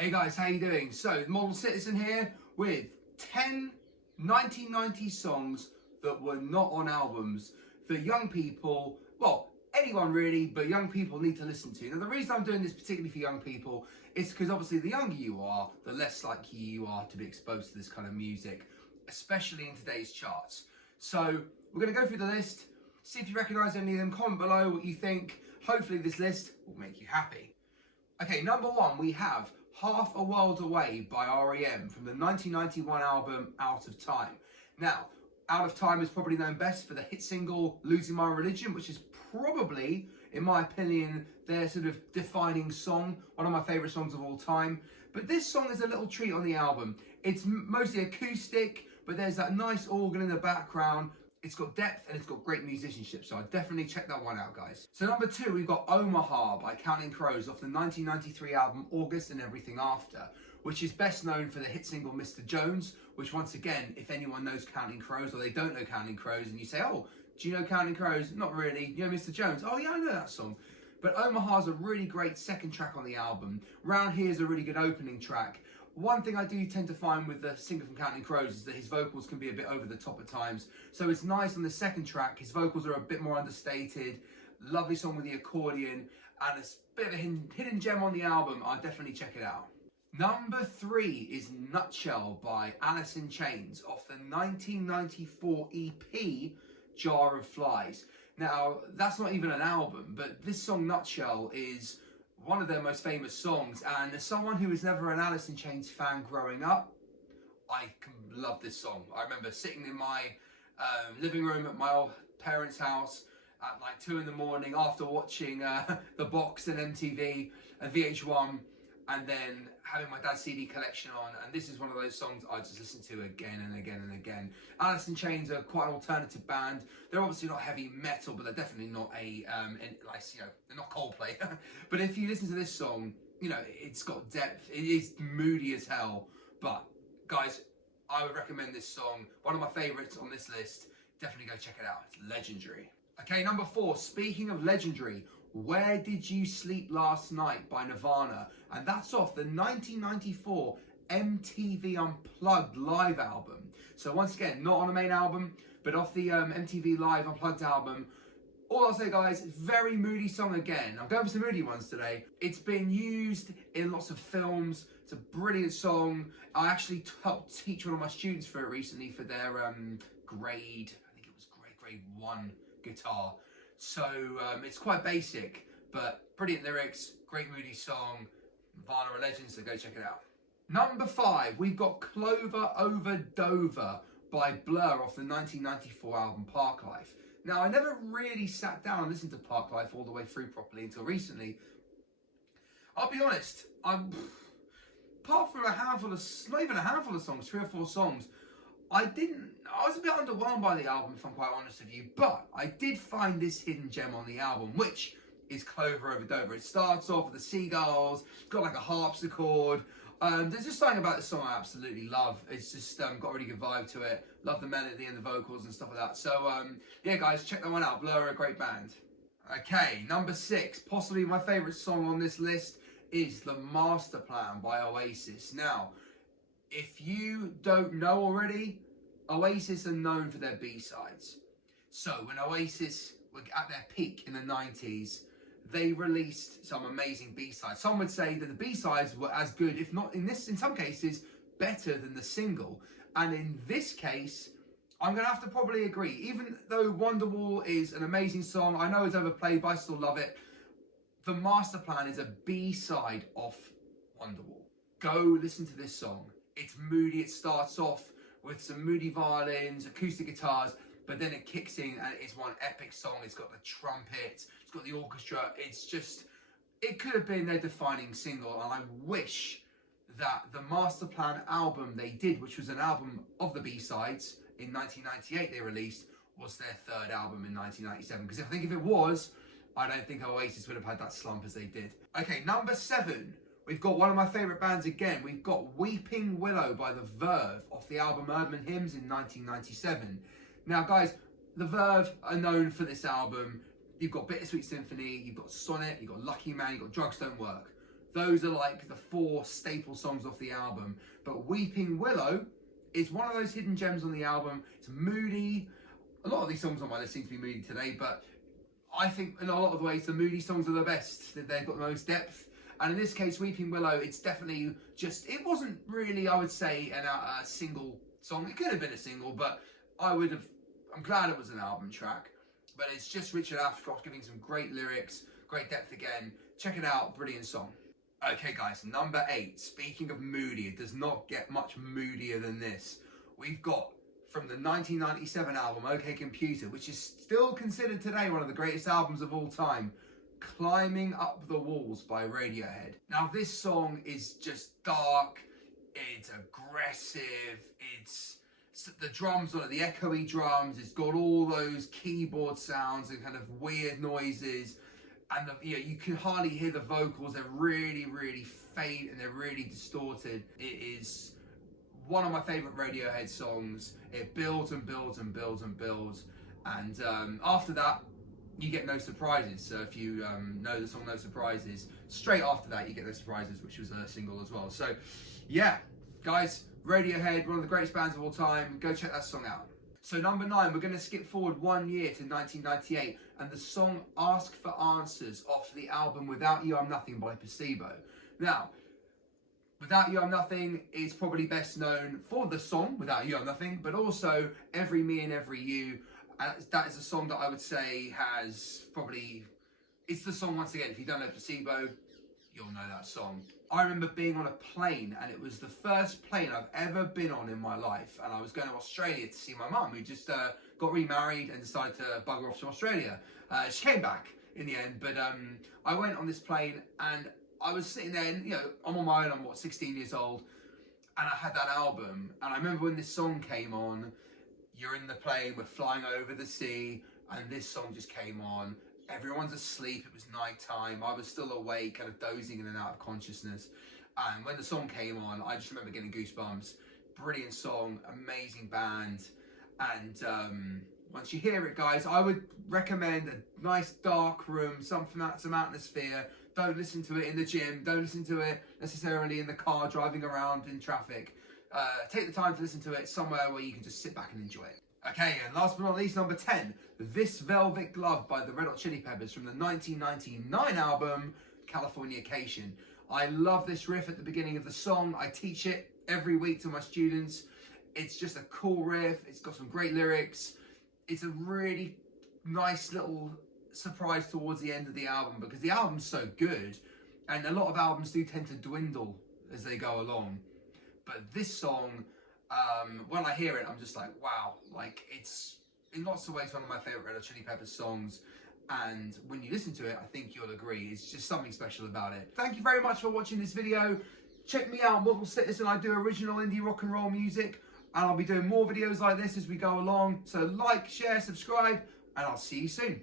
Hey guys, how you doing? So, Model Citizen here with 10 1990s songs that were not on albums for young people, well, anyone really, but young people need to listen to. Now, the reason I'm doing this particularly for young people is because obviously the younger you are, the less likely you are to be exposed to this kind of music, especially in today's charts. So, we're going to go through the list, see if you recognise any of them, comment below what you think. Hopefully this list will make you happy. Okay, number one, we have Half a World Away by R.E.M. from the 1991 album Out of Time. Now, Out of Time is probably known best for the hit single Losing My Religion, which is probably, in my opinion, their sort of defining song, one of my favourite songs of all time. But this song is a little treat on the album. It's mostly acoustic, but there's that nice organ in the background. It's got depth and it's got great musicianship, so I'd definitely check that one out, guys. So number two, we've got Omaha by Counting Crows off the 1993 album August and Everything After, which is best known for the hit single Mr. Jones, which once again, if anyone knows Counting Crows or they don't know Counting Crows and you say, oh, do you know Counting Crows? Not really. You know Mr. Jones? Oh yeah, I know that song. But Omaha's a really great second track on the album. Round Here is a really good opening track. One thing I do tend to find with the singer from Counting Crows is that his vocals can be a bit over the top at times. So it's nice on the second track, his vocals are a bit more understated. Lovely song with the accordion, and it's a bit of a hidden gem on the album. I'll definitely check it out. Number three is Nutshell by Alice in Chains off the 1994 EP Jar of Flies. Now, that's not even an album, but this song Nutshell is one of their most famous songs, and as someone who was never an Alice in Chains fan growing up, I love this song. I remember sitting in my living room at my old parents' house at like 2 in the morning after watching The Box and MTV and VH1, and then having my dad's CD collection on, and this is one of those songs I just listen to again and again and again. Alice in Chains are quite an alternative band. They're obviously not heavy metal, but they're definitely not they're not Coldplay. But if you listen to this song, you know, it's got depth. It is moody as hell. But guys, I would recommend this song. One of my favorites on this list. Definitely go check it out. It's legendary. Okay, number four, speaking of legendary, Where Did You Sleep Last Night by Nirvana, and that's off the 1994 MTV Unplugged live album. So once again, not on the main album, but off the MTV Live Unplugged album. All I'll say, guys, very moody song again. I'm going for some moody ones today. It's been used in lots of films. It's a brilliant song. I actually helped teach one of my students for it recently for their grade 1 guitar. So it's quite basic, but brilliant lyrics, great moody song. Nirvana are legends, so go check it out. Number five, we've got Clover Over Dover by Blur off the 1994 album Parklife. Now, I never really sat down and listened to Parklife all the way through properly until recently. I'll be honest, apart from not even a handful of songs, 3 or 4 songs, I was a bit underwhelmed by the album, if I'm quite honest with you, but I did find this hidden gem on the album, which is Clover Over Dover. It starts off with the seagulls, it's got like a harpsichord. There's just something about this song I absolutely love. It's just got a really good vibe to it. Love the melody and the vocals and stuff like that. So yeah, guys, check that one out. Blur are a great band. Okay, number 6, possibly my favourite song on this list is The Master Plan by Oasis. Now, if you don't know already, Oasis are known for their B-sides. So when Oasis were at their peak in the 90s, they released some amazing B-sides. Some would say that the B-sides were as good, if not in some cases, better than the single. And in this case, I'm going to have to probably agree. Even though Wonderwall is an amazing song, I know it's overplayed, but I still love it. The Master Plan is a B-side off Wonderwall. Go listen to this song. It's moody. It starts off with some moody violins, acoustic guitars, but then it kicks in and it's one epic song. It's got the trumpet, it's got the orchestra. It could have been their defining single, and I wish that the Master Plan album they did, which was an album of the B-sides in 1998 they released, was their 3rd album in 1997. Because if it was, I don't think Oasis would have had that slump as they did. Okay, number 7. We've got one of my favourite bands again. We've got Weeping Willow by The Verve off the album Urban Hymns in 1997. Now, guys, The Verve are known for this album. You've got Bittersweet Symphony, you've got Sonnet, you've got Lucky Man, you've got Drugs Don't Work. Those are like the 4 staple songs off the album. But Weeping Willow is one of those hidden gems on the album. It's moody. A lot of these songs on my list seem to be moody today, but I think in a lot of ways the moody songs are the best. They've got the most depth. And in this case, Weeping Willow, it's definitely just, it wasn't really, I would say, a single song. It could have been a single, but I'm glad it was an album track. But it's just Richard Ashcroft giving some great lyrics, great depth again. Check it out, brilliant song. Okay guys, number 8, speaking of moody, it does not get much moodier than this. We've got, from the 1997 album, OK Computer, which is still considered today one of the greatest albums of all time, Climbing Up the Walls by Radiohead. Now this song is just dark, it's aggressive, it's the drums on it, the echoey drums, it's got all those keyboard sounds and kind of weird noises. And you can hardly hear the vocals. They're really, really faint and they're really distorted. It is one of my favourite Radiohead songs. It builds and builds and builds and builds. And after that, you get No Surprises. So if you know the song No Surprises, straight after that, you get No Surprises, which was a single as well. So yeah, guys, Radiohead, one of the greatest bands of all time. Go check that song out. So number 9, we're going to skip forward 1 year to 1998 and the song Ask for Answers off the album Without You I'm Nothing by Placebo. Now, Without You I'm Nothing is probably best known for the song Without You I'm Nothing, but also Every Me and Every You. That is a song that I would say has probably, it's the song once again, if you don't know Placebo, you'll know that song. I remember being on a plane, and it was the first plane I've ever been on in my life, and I was going to Australia to see my mum, who just got remarried and decided to bugger off to Australia. She came back in the end, but I went on this plane, and I was sitting there, and I'm on my own, I'm 16 years old, and I had that album, and I remember when this song came on, you're in the plane, we're flying over the sea, and this song just came on. Everyone's asleep, it was night time, I was still awake, kind of dozing in and out of consciousness. And when the song came on, I just remember getting goosebumps. Brilliant song, amazing band. And once you hear it, guys, I would recommend a nice dark room, some atmosphere. Don't listen to it in the gym, don't listen to it necessarily in the car driving around in traffic. Take the time to listen to it somewhere where you can just sit back and enjoy it. Okay, and last but not least, number 10, This Velvet Glove by the Red Hot Chili Peppers from the 1999 album, Californication. I love this riff at the beginning of the song. I teach it every week to my students. It's just a cool riff. It's got some great lyrics. It's a really nice little surprise towards the end of the album because the album's so good, and a lot of albums do tend to dwindle as they go along. But this song, when I hear it, I'm just like, wow, like it's in lots of ways one of my favorite Red Hot Chili Peppers songs. And when you listen to it, I think you'll agree, it's just something special about it. Thank you very much for watching this video. Check me out, Model Citizen. I do original indie rock and roll music, and I'll be doing more videos like this as we go along. So like, share, subscribe, and I'll see you soon.